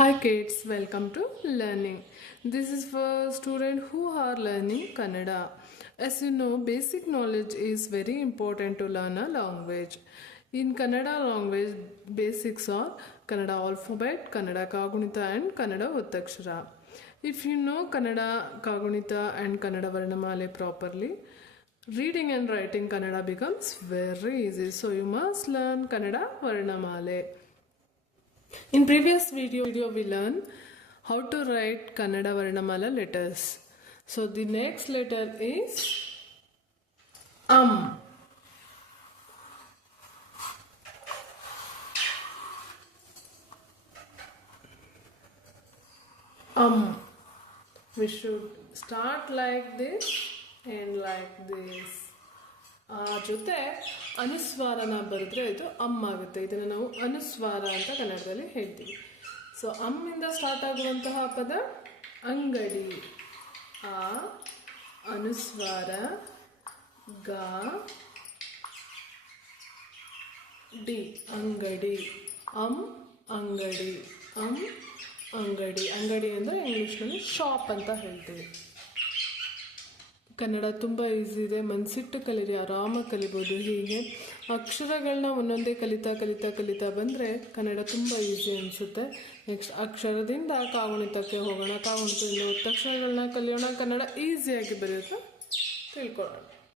Hi kids, welcome to learning. This is for students who are learning Kannada. As you know, basic knowledge is very important to learn a language. In Kannada language, basics are Kannada alphabet, Kannada Kagunita and Kannada Uttakshara. If you know Kannada Kagunita and Kannada Varnamale properly, reading and writing Kannada becomes very easy. So you must learn Kannada Varnamale. In previous video we learned how to write Kannada Varnamala letters. So the next letter is We should start like this and like this. ಜೊತೆ ಅನುಸ್ವಾರನ ಬರೆದ್ರೆ ಇದು ಆಗುತ್ತೆ. ಇದನ್ನು ನಾವು ಅನುಸ್ವಾರ ಅಂತ ಕನ್ನಡದಲ್ಲಿ ಹೇಳ್ತೀವಿ. ಸೊ ಇಂದ ಸ್ಟಾರ್ಟ್ ಆಗುವಂತಹ ಪದ ಅಂಗಡಿ. ಅನುಸ್ವಾರ ಗ ಡಿ ಅಂಗಡಿ. ಅಂಗಡಿ. ಅಂಗಡಿ. ಅಂಗಡಿ ಅಂದರೆ ಇಂಗ್ಲೀಷ್ನಲ್ಲಿ ಶಾಪ್ ಅಂತ ಹೇಳ್ತೀವಿ. ಕನ್ನಡ ತುಂಬ ಈಸಿ ಇದೆ, ಮನಸ್ಸಿಟ್ಟು ಕಲೀರಿ, ಆರಾಮಾಗಿ ಕಲಿಬೋದು. ಹೀಗೆ ಅಕ್ಷರಗಳನ್ನ ಒಂದೊಂದೇ ಕಲಿತಾ ಬಂದರೆ ಕನ್ನಡ ತುಂಬ ಈಸಿ ಅನಿಸುತ್ತೆ. ನೆಕ್ಸ್ಟ್ ಅಕ್ಷರದಿಂದ ಕಾಗುಣಿತಕ್ಕೆ ಹೋಗೋಣ. ಕಾಗುಣಿತದಿಂದ ಒತ್ತಕ್ಷರಗಳನ್ನ ಕಲಿಯೋಣ. ಕನ್ನಡ ಈಸಿಯಾಗಿ ಬರೆಯೋದನ್ನ ತಿಳ್ಕೊಳ್ಳೋಣ.